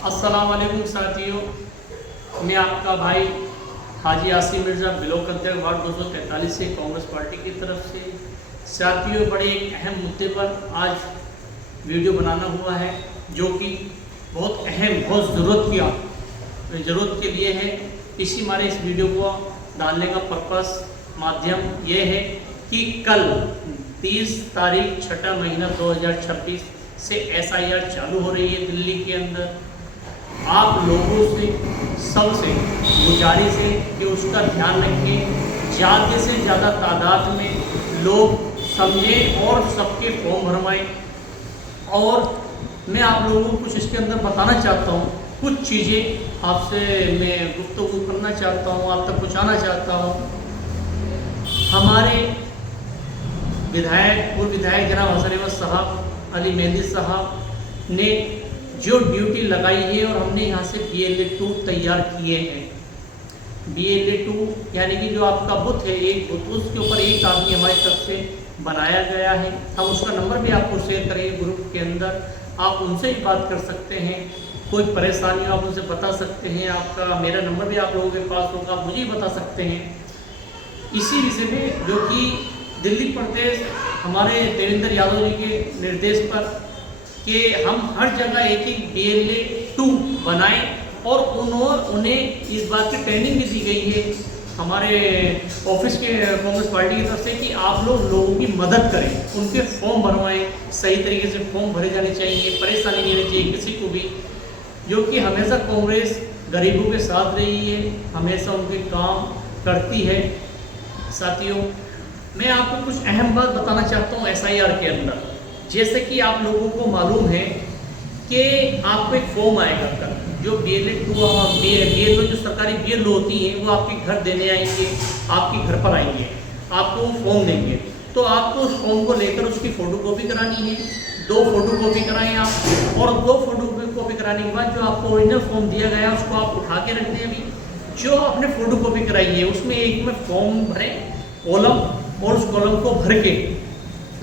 अस्सलाम वालेकुम साथियों, मैं आपका भाई हाजी आसिम मिर्ज़ा ब्लॉक अध्यक्ष वार्ड 243 से कांग्रेस पार्टी की तरफ से। साथियों, बड़े एक अहम मुद्दे पर आज वीडियो बनाना हुआ है जो कि बहुत अहम, बहुत ज़रूरत के लिए है। इसी हमारे इस वीडियो को डालने का पर्पस, माध्यम ये है कि कल 30 तारीख 6 महीना 2026 से SIR चालू हो रही है दिल्ली के अंदर। आप लोगों से सबसे गुजारिश है कि उसका ध्यान रखें, ज़्यादा से ज़्यादा तादाद में लोग समझें और सबके फॉर्म भरवाएं। और मैं आप लोगों को कुछ इसके अंदर बताना चाहता हूँ, कुछ चीज़ें आपसे मैं गुफ्तगू करना चाहता हूँ, आप तक पहुँचाना चाहता हूँ। हमारे पूर्व विधायक जनाब हसन अहमद साहब, अली मेहंदी साहब ने जो ड्यूटी लगाई है और हमने यहाँ से BLA 2 तैयार किए हैं। BLA 2 यानी कि जो आपका बुथ है, एक बुथ, उसके ऊपर एक आदमी हमारी तरफ से बनाया गया है। हम उसका नंबर भी आपको शेयर करेंगे ग्रुप के अंदर, आप उनसे भी बात कर सकते हैं। कोई परेशानी हो आप उनसे बता सकते हैं। आपका मेरा नंबर भी आप लोगों के पास होगा, आप मुझे ही बता सकते हैं। इसी विषय में जो कि दिल्ली प्रदेश हमारे देवेंद्र यादव जी के निर्देश पर कि हम हर जगह एक BLA 2 बनाएं और उन्हें इस बात की ट्रेनिंग भी दी गई है हमारे ऑफिस के कांग्रेस पार्टी की तरफ से कि आप लोगों की मदद करें, उनके फॉर्म भरवाएं। सही तरीके से फॉर्म भरे जाने चाहिए, परेशानी नहीं होनी चाहिए किसी को भी, जो कि हमेशा कांग्रेस गरीबों के साथ रही है, हमेशा उनके काम करती है। साथियों, मैं आपको कुछ अहम बात बताना चाहता हूँ SIR के अंदर। जैसे कि आप लोगों को मालूम है कि आपको एक फॉर्म आएगा कल, जो BLA 2 BLO जो सरकारी BLO होती है वो आपके घर देने आएंगे, आपके घर पर आएंगे, आपको वो फॉर्म देंगे। तो आपको उस फॉर्म को लेकर उसकी फ़ोटोकॉपी करानी है। 2 फोटोकॉपी कराएं आप, और 2 फोटोकॉपी कराने के बाद जो आपको ओरिजिनल फॉर्म दिया गया है उसको आप उठा के रख दें। अभी जो आपने फ़ोटोकॉपी कराई है उसमें एक में फॉर्म भरें, कॉलम, और उस कॉलम को भर के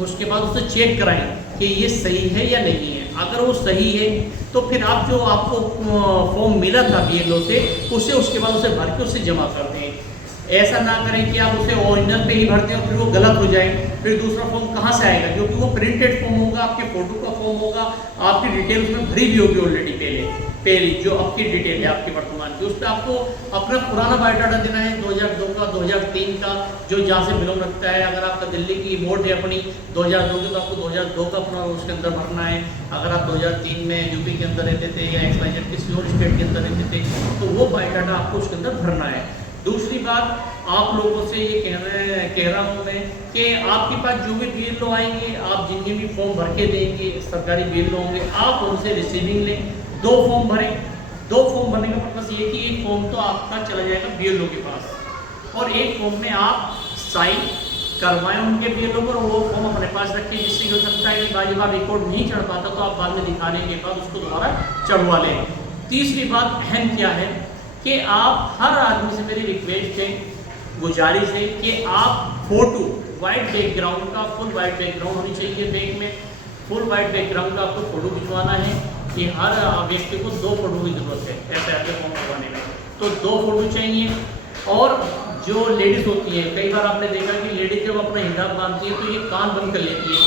उसके बाद उसे चेक कराएं कि ये सही है या नहीं है। अगर वो सही है तो फिर आप जो आपको फॉर्म मिला था BLO से, उसे उसके बाद उसे भर के उसे जमा कर दें। ऐसा ना करें कि आप उसे ओरिजिनल पे ही भर दें और फिर वो गलत हो जाए। फिर दूसरा फॉर्म कहाँ से आएगा, क्योंकि वो प्रिंटेड फॉर्म होगा, आपके फ़ोटो का फॉर्म होगा, आपकी डिटेल उसमें भरी भी होगी ऑलरेडी पहले जो आपकी डिटेल है आपकी वर्तमान की, उस पर आपको अपना पुराना बायोडाटा देना है 2002 का, 2003 का, जो जहाँ से बिलोंग रखता है। अगर आपका दिल्ली की वोट है अपनी 2002 की, तो आपको 2002 का अपना उसके अंदर भरना है। अगर आप 2003 में UP के अंदर रहते थे या XYZ किसी और स्टेट के अंदर रहते थे, तो वो बायोडाटा आपको उसके अंदर भरना है। दूसरी बात, आप लोगों से ये कह रहा हूँ मैं कि आपके पास जो भी BLO आएंगे, आप जिनके भी फॉर्म भर के देंगे, सरकारी BLO होंगे, आप उनसे रिसीविंग लें। 2 फॉर्म भरें। 2 फॉर्म भरने का पर्पस ये कि एक फॉर्म तो आपका चला जाएगा BLO के पास, और एक फॉर्म में आप साइन करवाएं उनके BLO पर, वो फॉर्म अपने पास रखें, जिससे हो सकता है कि जब आप रिकॉर्ड नहीं चढ़ पाता तो आप बाद में दिखाने के बाद उसको दोबारा चढ़वा लें। तीसरी बात अहम क्या है कि आप हर आदमी से मेरी रिक्वेस्ट है, गुजारिश है कि आप फोटो वाइट बैकग्राउंड का, फुल वाइट बैकग्राउंड होनी चाहिए बैग में, फुल वाइट बैकग्राउंड का आपको फोटो खिंचवाना है। कि हर व्यक्ति को 2 फोटो की ज़रूरत है SIR के फॉर्म भरवाने में, तो 2 फोटो चाहिए। और जो लेडीज़ होती है, कई बार आपने देखा कि लेडीज जब अपना हिजाब बांधती है तो ये कान बंद कर लेती है,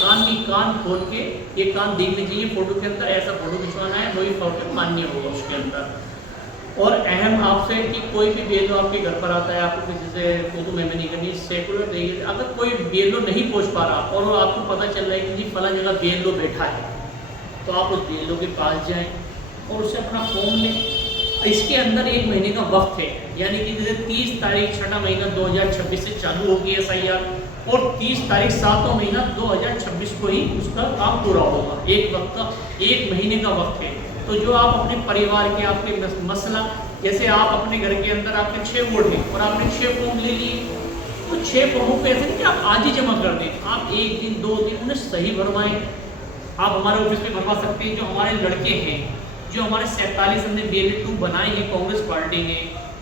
कान खोल के ये कान देखने चाहिए फोटो के अंदर, ऐसा फोटो खिंचवाना है, वही फोटो मान्य होगा उसके अंदर। और अहम आपसे कि कोई भी BLO आपके घर पर आता है, आपको किसी से फोटो में नहीं करनी, सेकुलर रहिए। अगर कोई BLO नहीं पहुँच पा रहा और आपको पता चल रहा है कि जी फला जगह BLO बैठा है, तो आप उस BLO के पास जाएं और उससे अपना फॉर्म लें। इसके अंदर 1 महीने का वक्त है, यानी कि जैसे 30 तारीख 6 महीना 2026 से चालू होगी SIR, और 30 तारीख 7वां महीना 2026 को ही उसका काम पूरा होगा। एक महीने का वक्त है। तो जो आप अपने परिवार के, आपके मसला, जैसे आप अपने घर के अंदर आपके 6 वोट हैं और आपने 6 फॉर्म ले लिए, तो 6 फॉर्मों को ऐसे नहीं कि आप आज ही जमा कर दें, आप 1 दिन 2 दिन उन्हें सही भरवाएं। आप हमारे ऑफिस में भरवा सकते हैं। जो हमारे लड़के हैं, जो हमारे 47 हमने BLA 2 बनाए हैं कांग्रेस पार्टी ने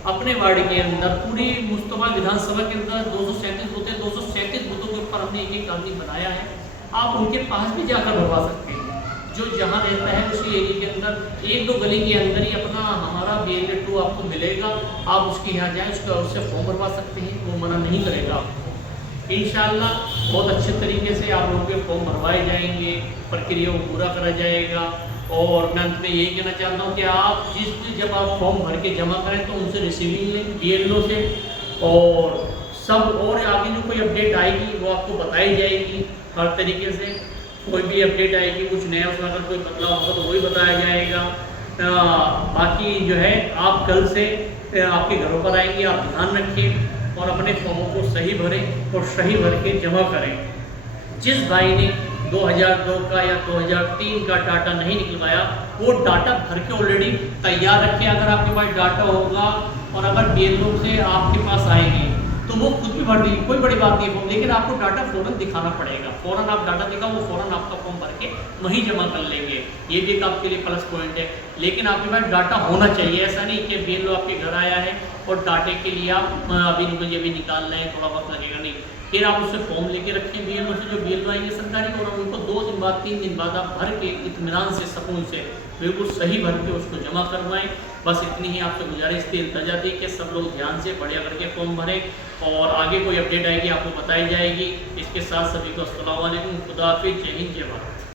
अपने वार्ड के अंदर, पूरी मुस्तफा विधानसभा के अंदर 237 बूथ है, 237 बूथों के ऊपर हमने एक आदमी बनाया है। आप उनके पास भी जाकर भरवा सकते हैं। जो जहाँ रहता है उसी एरिया के अंदर 1-2 गली के अंदर ही अपना हमारा BLA2 आपको मिलेगा। आप उसके यहाँ जाएँ, उससे फॉर्म भरवा सकते हैं, वो मना नहीं करेगा आपको। इंशाअल्लाह बहुत अच्छे तरीके से आप लोगों के फॉर्म भरवाए जाएंगे, प्रक्रिया को पूरा करा जाएगा। और मैं अंत में यही कहना चाहता हूँ कि आप जब आप फॉर्म भर के जमा करें तो उनसे रिसीविंग लें BLO से, और सब और आगे जो कोई अपडेट आएगी वो आपको बताई जाएगी हर तरीके से। कोई भी अपडेट आएगी, कुछ नया उसमें अगर कोई बदलाव होगा तो वही बताया जाएगा। बाकी जो है आप कल से आपके घरों पर आएंगे, आप ध्यान रखें और अपने फॉर्मों को सही भरें और सही भर के जमा करें। जिस भाई ने 2002 का या 2003 का डाटा नहीं निकलवाया, वो डाटा भर के ऑलरेडी तैयार रखें। अगर आपके पास डाटा होगा और अगर BLO से आपके पास आएंगे तो वो खुद भी भर देंगे, कोई बड़ी बात नहीं है, लेकिन आपको डाटा फ़ौरन दिखाना पड़ेगा। फ़ौरन आप डाटा दिखाओ, वो फ़ौरन आपका फॉर्म भर के वहीं जमा कर लेंगे। ये भी एक आपके लिए प्लस पॉइंट है। लेकिन आपके पास डाटा होना चाहिए, ऐसा नहीं कि BLO आपके घर आया है और डाटे के लिए आप अभी मुझे अभी निकाल रहे हैं, थोड़ा वक्त लगेगा, नहीं। फिर आप उससे फॉर्म लेके रखें BLO से, जो BLO आएंगे सरकारी, और उनको 2 दिन बाद 3 दिन बाद आप भर के इत्मीनान से, सुकून से, बिल्कुल सही भर के उसको जमा करवाएं। बस इतनी ही आपसे गुजारिश थी। इल्तजा थी कि सब लोग ध्यान से बढ़िया करके फॉर्म भरें, और आगे कोई अपडेट आएगी आपको बताई जाएगी। इसके साथ सभी को अस्सलाम वालेकुम, खुदा हाफिज़, जय हिंद, जय भारत।